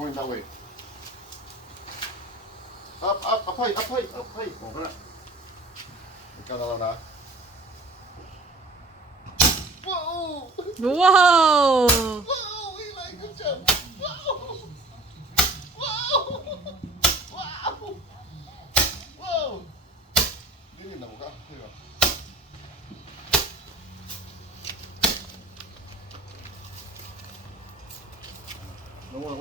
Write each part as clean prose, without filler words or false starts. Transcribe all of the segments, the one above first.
Point that way. Up high. Okay na. Ikaw na lang na. Wow! Wow! Wow! Eli, good job! Wow! Wow! Wow! Wow! Ganyan na mo ka. Diba?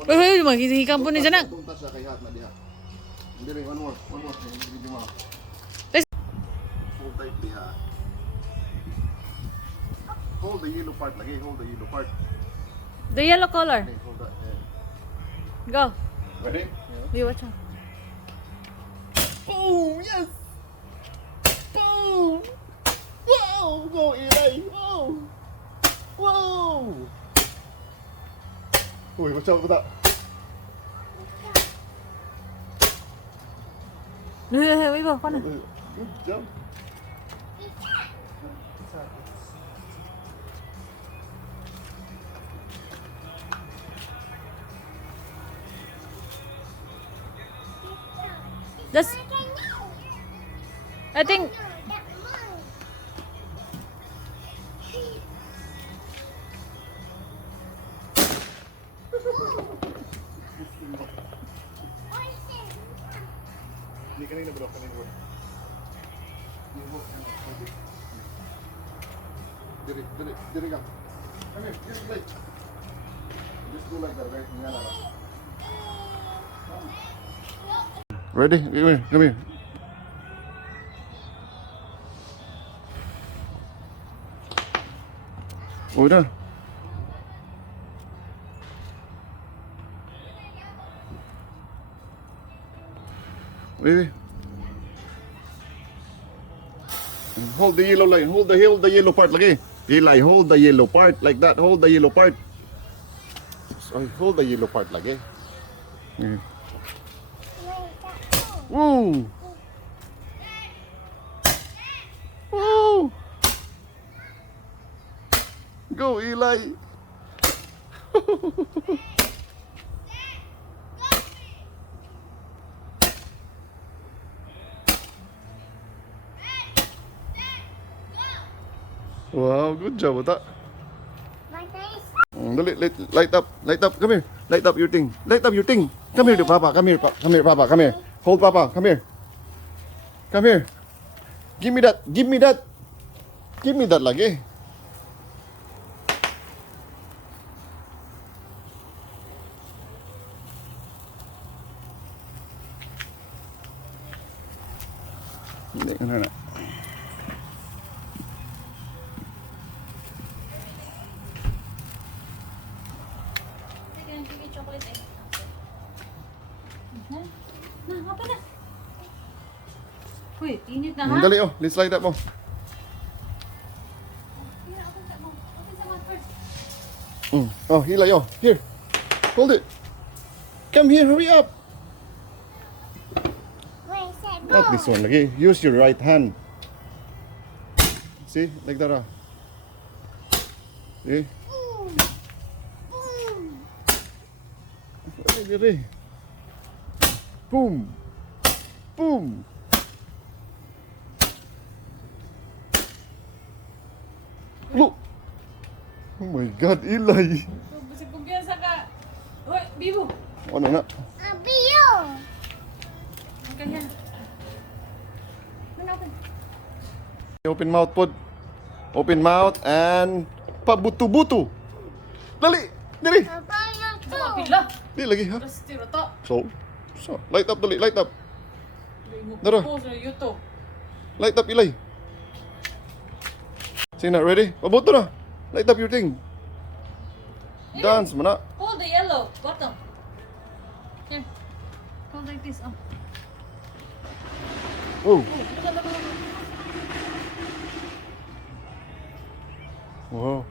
Uy, maghihikan po ni dyan na. Tuntas na kay hat na diha. Hindi rin, one more. Hindi mo. Hold tight diha. Hold the yellow part lagi, hold the yellow part. The yellow color. Okay, hold that. Yeah. Go. Ready? Wait, watch out. Boom! Yes! Boom! Wow! Go Eli! Wow! Wow! Uy, watch out for that. Wait, go. Paano? Good job. That's... I think... Hindi kanina bro, kanina bro. Diri ka. Come here, diri. Just go like that, right? Yan na lang. Ready? Come here. Udah. Wait. Hold the yellow line. Hold the yellow part lagi. Eli, hold the yellow part like that. Hold the yellow part. Sorry, hold the yellow part lagi. Yeah. Woo! Woo! Go, Eli! Wow, good job with that. Dali, light up, come here. Light up your thing. Come here to Papa, come here, Papa, come here. Hold Papa, come here. Come here. Give me that. Give me that lagi. Hindi, ano na. Uy, init na ha? Dali oh, let's light up mo. Oh, Eli, oh, here. Hold it. Come here, hurry up. Not this one lagi. Use your right hand. See, like that. See? Dali. Boom. Boom. Look. Oh my God, Eli. Busig kumpiyansa ka. Uy, Bibo. Ano na? Kaya. Open. Open mouth pod. Open mouth and pabutu-butu. Dali. Dali. Pila. Di lagi ha. Terus tiro to. So, light up dali, light up. Dara. Post sa YouTube. Light up Eli. Sige na, ready? Pabuto na. Light up your thing. Dance mo na. Hold the yellow bottom. Here. Hold like this. Oh. Oh. Look. Wow.